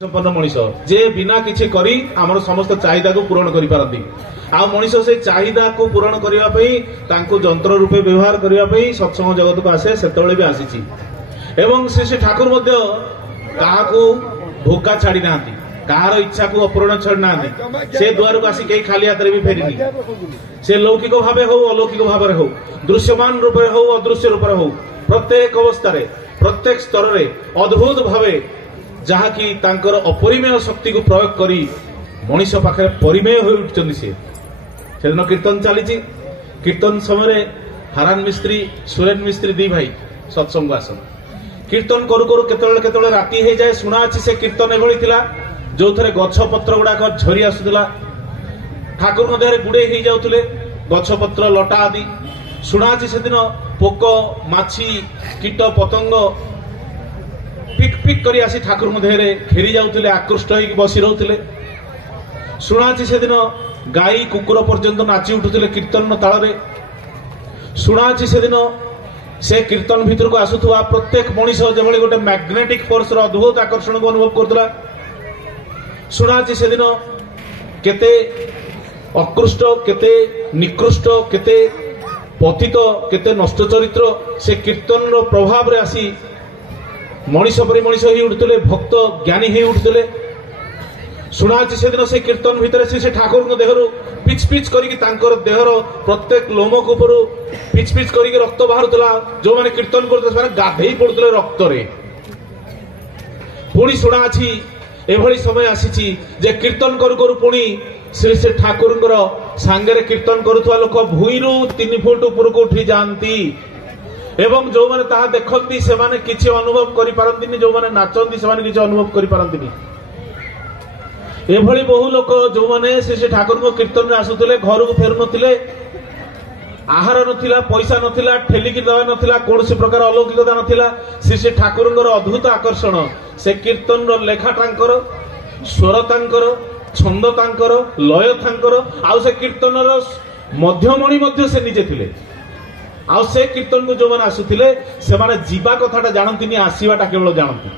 संपन्न मनीष जे बिना किसी करी आमर समस्त चाहिदा को पूरण करि पारंती आ मनीष से चाहिदा को पूरण करिवा पई तांको जंत्र रूपे व्यवहार करिवा पई सत्संग जगत को आसे सेतबेले भी आसीची एवं श्री श्री ठाकुर मध्य काहाको भोका छाड़ी नांती कहार इच्छा को अपूर्ण छाड़ी नांती से द्वार को आसी के खाली हाथ भी फेरिनी से लौकिक भावे हो अलौकिक भावे हो दृश्यमान रूप हो अदृश्य रूप हो प्रत्येक अवस्था रे प्रत्येक स्तर रे अद्भुत भावे जहाँकि तांकर अपरिमेय शक्ति को प्रयोग करी मनीष पाखे परिमेय हो उठुचंदी से दिन कीर्तन चली कीर्तन समय हारान मिस्त्री सुरेन मिस्त्री दी भाई सत्संग आसन कीर्तन करू करू केतବେଳେ राति हो जाए शुणा अच्छी से कीर्तन एभली थिला जो थे गछ पत्र गुड़ाक झरी आसुला ठाकुर देहरे गुड़े हो जाउतले गछ पत्र लटा आदि शुणा अच्छी से दिन पोक माछी कीट पतंग पिक पिक करी आसी ठाकुर देहरे घेरी जाउतले आकृष्ट होई बसी रहउतले शुणाची से दिन गाई कुकुर पर्यंत नाची उठुतले कीर्तन ताल रे शुणाची से दिन से कीर्तन भीतर को आसुथुआ प्रत्येक मनीष जेभली गोटे मैग्नेटिक फोर्स रो अद्भुत आकर्षण को अनुभव करतला शुणाची से दिन केते अकृष्ट केते निकृष्ट केते पतित केते नष्ट चरित्र से कीर्तन रो प्रभाव रे आसी मनीष परी मनीष ही उठुले भक्त ज्ञानी ही उठुले शुणा से दिन से कीर्तन भितर से ठाकुर देहरु पिच पिच करके देहर प्रत्येक लोमक उपर पिच पिच करके रक्त बाहरुला जो माने कीर्तन करते गाधई पड़ुले रक्त रे पुणी शुणा एभली समय आसी जे कीर्तन करू करू पुणी श्री श्री ठाकुर सांगे कीर्तन करुवा लोक भूईरु 3 फुट ऊपर को उठी जाती एवं जो माने ताहा देखंती से माने किछि अनुभव करि पारंतिनी जो माने नाचंती से माने किछि अनुभव करि पारंतिनी एभली बहु लोक जो माने श्री ठाकुर को कीर्तन रे आसुतले घर को फेरु नथिले आहार नथिला पैसा नथिला ठेलिकी दवा नथिला कोनोसी प्रकार अलौकिकता नथिला श्री ठाकुर अद्भुत आकर्षण से कीर्तन रो लेखा तांकर स्वर तांकर छंद तांकर लय तांकर आ से कीर्तन रो मध्यमणि मध्य से निजे थिले आ से कीर्तन को जो मैंने आसुले से जीवा कथाटा जानती आसवाटा केवल जानती।